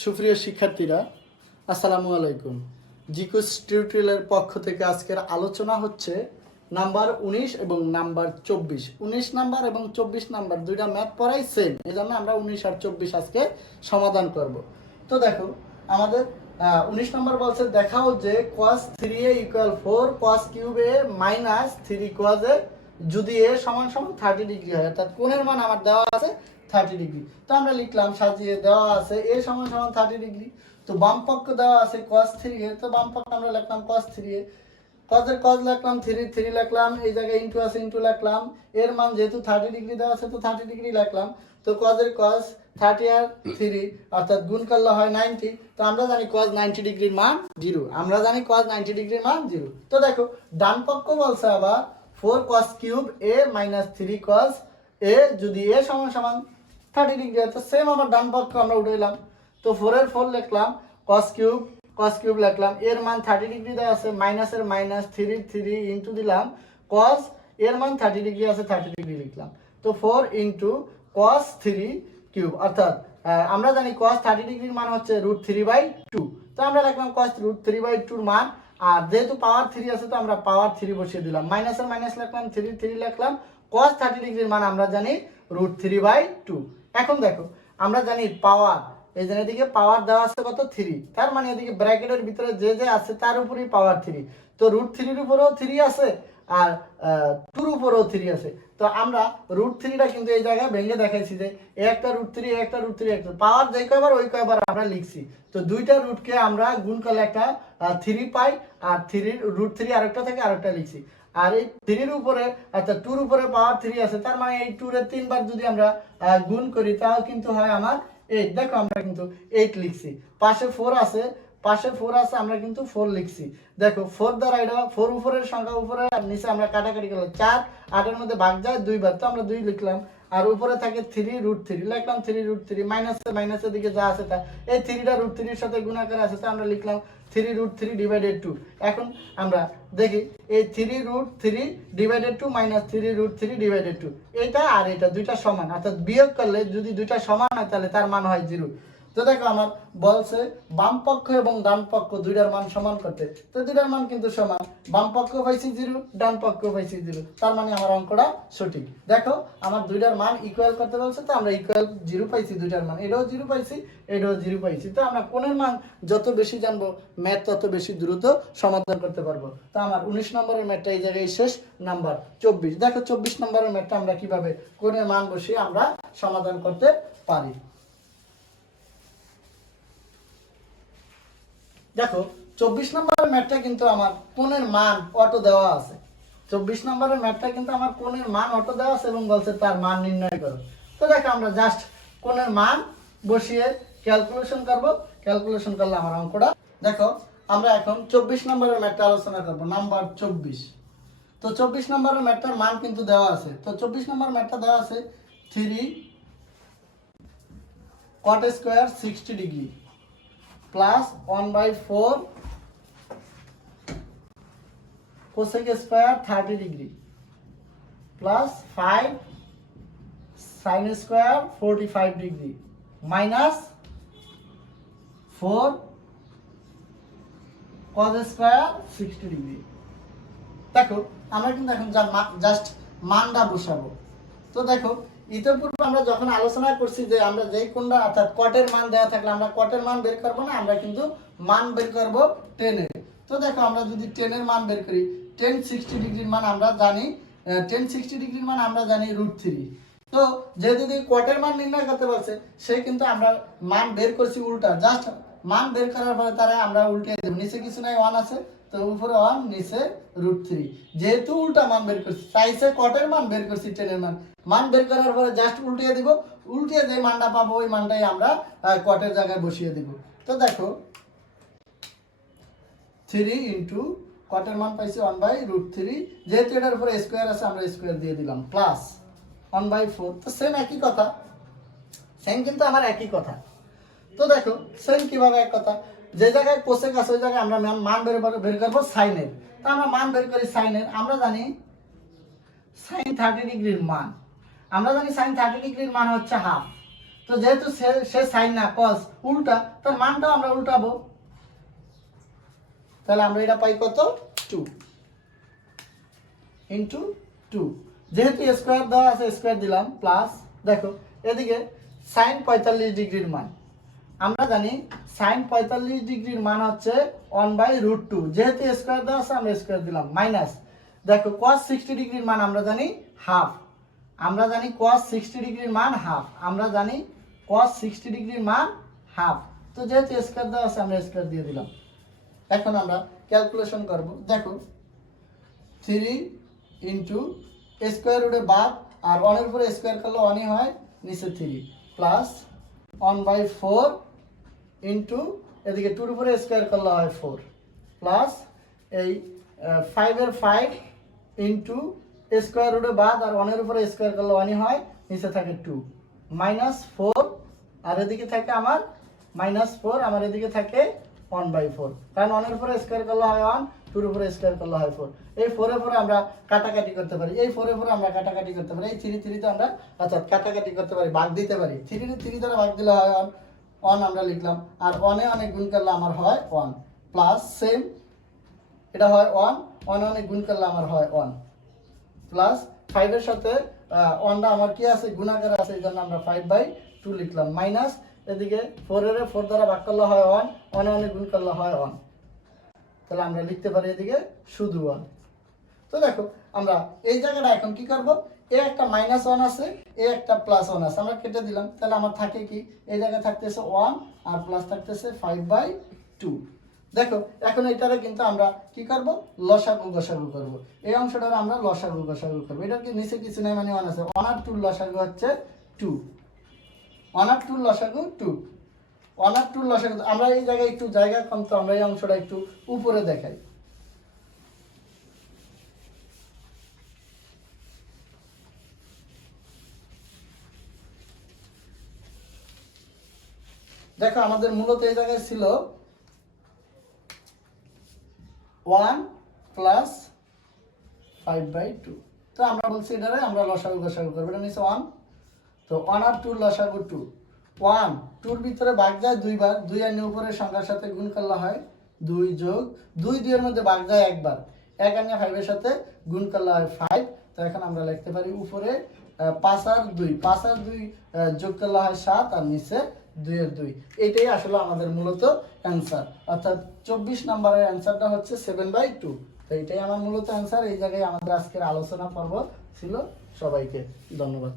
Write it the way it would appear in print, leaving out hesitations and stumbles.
সুপ্রিয় শিক্ষার্থীরা, আসসালামু আলাইকুম। জিকুস টিউটোরিয়ালের পক্ষ থেকে আজকের আলোচনা হচ্ছে নাম্বার 19 এবং নাম্বার 24। 19 নাম্বার এবং 24 নাম্বার দুইটা ম্যাথ পড়াই সেম, এই জন্য আমরা 19 আর 24 আজকে সমাধান করব। তো দেখো, আমাদের 19 নাম্বার বলছে দেখাও যে cos 3a = 4 cos cube a minus 3 cos a যদি a সমান সমান 30 ডিগ্রি হয়, অর্থাৎ কোণের মান আমার দেওয়া আছে 30 ডিগ্রি। তো আমরা লিখলাম সাজিয়ে দেওয়া আছে a সমান সমান 30 ডিগ্রি। তো বাম পক্ষ দেওয়া আছে cos 3a, তো বাম পক্ষ আমরা লিখলাম cos 3a, cos এর cos লিখলাম, 3 লিখলাম, এই জায়গায় ইনটু আছে ইনটু লিখলাম, এর মান যেহেতু 30 ডিগ্রি দেওয়া আছে তো 30 ডিগ্রি লিখলাম। তো cos এর cos 30 আর 3 অর্থাৎ গুণ করলে হয় 90। তো আমরা জানি cos 90 ডিগ্রির মান 0, আমরা জানি cos 90 ডিগ্রির মান 0। তো দেখো ডান পক্ষ বলছে আবার 4 cos cube a minus 3 cos a যদি a সমান সমান 30 ডিগ্রি হয়, তো সেম আবার ডান পক্ষ আমরা উঠাইলাম। তো 4 এর 4 লিখলাম, cos কিউব লিখলাম, এর মান 30 ডিগ্রি দেওয়া আছে, মাইনাসের মাইনাস 3 ইনটু দিলাম, cos এর মান 30 ডিগ্রি আছে 30 ডিগ্রি লিখলাম। তো 4 ইনটু cos 3 কিউব অর্থাৎ আমরা জানি cos 30 ডিগ্রির মান হচ্ছে √3/2। তো আমরা লিখলাম cos √3/2 এর মান, আর যেহেতু পাওয়ার 3 আছে তো আমরা পাওয়ার 3 বসিয়ে দিলাম, মাইনাসের মাইনাস লিখলাম, 3 লিখলাম, cos 30 ডিগ্রির মান আমরা জানি √3/2। এখন দেখো আমরা জানি পাওয়ার, এই যে এদিকে পাওয়ার দেওয়া আছে কত 3, তার মানে এদিকে ব্র্যাকেটের ভিতরে যে যে আছে তার উপরেই পাওয়ার 3। তো √3 এর উপরেও 3 আছে আর 2 এর উপরেও 3 আছে। তো আমরা √3টা কিন্তু এই জায়গায় ভেঙে দেখাইছি যে একটা √3 একটা √3 একটা পাওয়ার যে কয়বার ওই কয়বার আমরা লিখছি। তো দুইটা রুটকে আমরা গুণ করলে একটা 3 পাই, আর 3 √3 আরেকটা থেকে আরেকটা লিখছি। আর এই 3 এর উপরে অর্থাৎ 2 এর উপরে পাওয়ার 3 আছে, তার মানে এই 2 এর 3 বার যদি আমরা গুণ করি তাও কিন্তু হয় আমার 8। দেখো আমরা কিন্তু 8 লিখছি, পাশে 4 আছে, আমরা কিন্তু 4 লিখছি। দেখো 4 দ্বারা এটা 4 উপরের সংখ্যা উপরে আর নিচে আমরা কাটাকাটি করলাম, 4 8 এর মধ্যে ভাগ যায় 2 বার, তো আমরা 2 লিখলাম। আর উপরে থাকে 3 √3 লিখলাম, 3 √3 মাইনাসের দিকে যা আছে তা এই 3টা √3 এর সাথে গুণাকার আছে, তো আমরা লিখলাম 3 √3 / 2। এখন আমরা দেখি এই 3 √3 / 2 মাইনাস 3 √3 / 2 এটা আর এটা দুইটা সমান, অর্থাৎ বিয়োগ করলে যদি দুইটা সমান হয় তাহলে তার মান হয় 0। তো দেখো আমার বলছে বাম পক্ষ এবং ডান পক্ষ দুইটার মান সমান করতে, তো দুইটার মান কিন্তু সমান, বাম পক্ষ পাইছি 0, ডান পক্ষ পাইছি 0, তার মানে আমার অঙ্কটা সঠিক। দেখো আমার দুইটার মান ইকুয়াল করতে বলছে, তো আমরা ইকুয়াল 0 পাইছি, দুইটার মান এটাও 0 পাইছি এটাও 0 পাইছি। তো আমরা কোণের মান যত বেশি জানবো ম্যাথ তত বেশি দ্রুত সমাধান করতে পারবো। তো আমার 19 নম্বরের ম্যাথটা এই জায়গায় শেষ। নাম্বার 24 দেখো, 24 নম্বরের ম্যাথটা আমরা কিভাবে কোণের মান বসিয়ে আমরা সমাধান করতে পারি। দেখো 24 নম্বরের ম্যাথটা কিন্তু আমার কোণের মান অটো দেওয়া আছে, 24 নম্বরের ম্যাথটা কিন্তু আমার কোণের মান অটো দেওয়া আছে এবং বলছে তার মান নির্ণয় করো। তো দেখো আমরা জাস্ট কোণের মান বসিয়ে ক্যালকুলেশন করব, ক্যালকুলেশন করলে আমার অঙ্কটা দেখো। আমরা এখন 24 নম্বরের ম্যাথটা আলোচনা করব, নাম্বার 24। তো 24 নম্বরের ম্যাথটার মান কিন্তু দেওয়া আছে, তো 24 নম্বর ম্যাথটা দেওয়া আছে 3 cot square 60 degree plus 1/4 cosec square 30 degree plus 5 sin square 45 degree minus 4 cos square 60 degree. দেখো আমরা কিন্তু এখন জাস্ট মানটা বসাবো। তো দেখো ইতিপূর্বে আমরা যখন আলোচনা করছি যে আমরা যেই কোণটা অর্থাৎ কটের মান দেওয়া থাকলে আমরা কটের মান বের করবো না, আমরা কিন্তু মান বের করব 10 এর। তো দেখো আমরা যদি 10 এর মান বের করি, 10 60 ডিগ্রির মান আমরা জানি, 10 60 ডিগ্রির মান আমরা জানি √3। তো যেহেতু কটের মান নির্ণয় করতে বলছে সে কিন্তু আমরা মান বের করছি উল্টা, জাস্ট মান বের করার পরে তারা আমরা উল্টে দেব, নিচে কিছু নাই 1 আছে তো উপরে 1 নিচে √3, যেহেতু উল্টা মান বের করছি চাইছে কটের মান বের করছি 10 এর মান বের করার পরে জাস্ট উল্টিয়ে দিব, উল্টিয়ে যে মানটা পাবো ওই মানটাই আমরা কটের জায়গায় বসিয়ে দিব। তো দেখো 3 ইনটু কটের মান পাইছি 1/√3, যেহেতু এটার উপরে স্কয়ার আছে আমরা স্কয়ার দিয়ে দিলাম, প্লাস 1/4। তো সেম একই কথা, সেম কিন্তু আমার একই কথা। তো দেখো সেম কিভাবে এক কথা, যে জায়গায় কোসেক আছে ওই জায়গায় আমরা মান বের করবো সাইনের। তো আমরা মান বের করি সাইনের, আমরা জানি sin 30 ডিগ্রির মান, আমরা জানি sin 30 ডিগ্রির মান হচ্ছে হাফ। তো যেহেতু সে সাইন না কস উল্টা, তার মানটাও আমরা উল্টাবো। তাহলে আমরা এটা পাই কত 2 ইন্টু 2। যেহেতু স্কোয়ার দেওয়া আছে স্কোয়ার দিলাম প্লাস, দেখো এদিকে সাইন 45 ডিগ্রির মান আমরা জানি, সাইন 45 ডিগ্রির মান হচ্ছে 1/√2। যেহেতু স্কোয়ার দেওয়া আছে আমরা স্কোয়ার দিলাম মাইনাস, দেখো cos 60 ডিগ্রির মান আমরা জানি হাফ, আমরা জানি cos 60 ডিগ্রির মান হাফ, আমরা জানি cos 60 ডিগ্রির মান হাফ। তো যেহেতু স্কোয়ার দেওয়া আছে আমরা স্কোয়ার দিয়ে দিলাম। এখন আমরা ক্যালকুলেশন করব, দেখো 3 ইন্টু স্কোয়ার রুটে বাদ আর 1 এর উপরে স্কোয়ার করলে 1ই হয়, নিচে 3 প্লাস 1/4 ইন্টু এদিকে 2 এর উপরে স্কোয়ার করলে হয় 4 প্লাস এই 5 এর 5 ইন্টু স্কোয়ার রুটে বাদ আর 1 এর উপরে স্কোয়ার করলে 1ই হয়, নিচে থাকে 2 মাইনাস 4 আর এদিকে থাকে আমার মাইনাস 4, আমার এদিকে থাকে 1/4, কারণ 1 এর উপরে স্কোয়ার করলে হয় 1, 2 এর উপরে স্কোয়ার করলে হয় 4। এই 4 এর উপরে আমরা কাটাকাটি করতে পারি, এই 4 এর উপরে আমরা কাটাকাটি করতে পারি, এই 3 তে আমরা অর্থাৎ কাটাকাটি করতে পারি, ভাগ দিতে পারি। 3 দ্বারা ভাগ দিলে হয় 1 আমরা লিখলাম, আর 1 এ অনেক গুণ করলে আমার হয় 1 প্লাস সেম এটা হয় 1 এ অনেক গুণ করলে আমার হয় 1 প্লাস 5 এর সাথে 1টা আমার কি আছে গুণাকারে আছে, এই জন্য আমরা 5/2 লিখলাম মাইনাস এদিকে 4 এর 4 দ্বারা ভাগ করলে হয় 1 এ অনেক গুণ করলে হয় 1, তাহলে আমরা লিখতে পারি এদিকে শুধু 1। তো দেখো আমরা এই জায়গাটা এখন কি করব, এ একটা -1 আছে, এ একটা +1 আছে, আমরা কেটে দিলাম, তাহলে আমার থাকে কি এই জায়গায় থাকতেছে 1 আর প্লাস থাকতেছে 5/2। দেখো এখন এটারে কিন্তু আমরা কি করব, লসাগু গসাগু করব। এই অংশটারে আমরা লসাগু গসাগু করব। এটা কি নিচে কিছু নাই মানে 1 আছে, 1 আর 2 লসাগু হচ্ছে 2, 1 আর 2 লসাগু 2, 1 আর 2 লসাগু। আমরা এই জায়গায় একটু জায়গা কম, তো আমরা এই অংশটা একটু উপরে দেখাই। দেখো আমাদের মূলত এই জায়গায় ছিল 1 প্লাস 5/2, তো আমরা বলছি এটারে আমরা লসাগু গসাগু করবো। এটা নিচে 1, তো 1 আর 2 লসাগু 2, 1 2 এর ভিতরে ভাগ যায় 2 বার, 2 আর উপরের সংখ্যার সাথে গুণ করলে হয় 2 যোগ 2, 2 এর মধ্যে ভাগ যায় একবার, 1 আর 5 এর সাথে গুণ করলে হয় 5। তো এখন আমরা লিখতে পারি উপরে 5 আর 2, 5 আর 2 যোগ করলে হয় 7 আর নিচে 2 এর 2। এটাই আসলে আমাদের মূলত অ্যান্সার, অর্থাৎ 24 নম্বরের অ্যান্সারটা হচ্ছে 7/2। তো এটাই আমার মূলত অ্যান্সার। এই জায়গায় আমাদের আজকের আলোচনা পর্ব ছিল। সবাইকে ধন্যবাদ।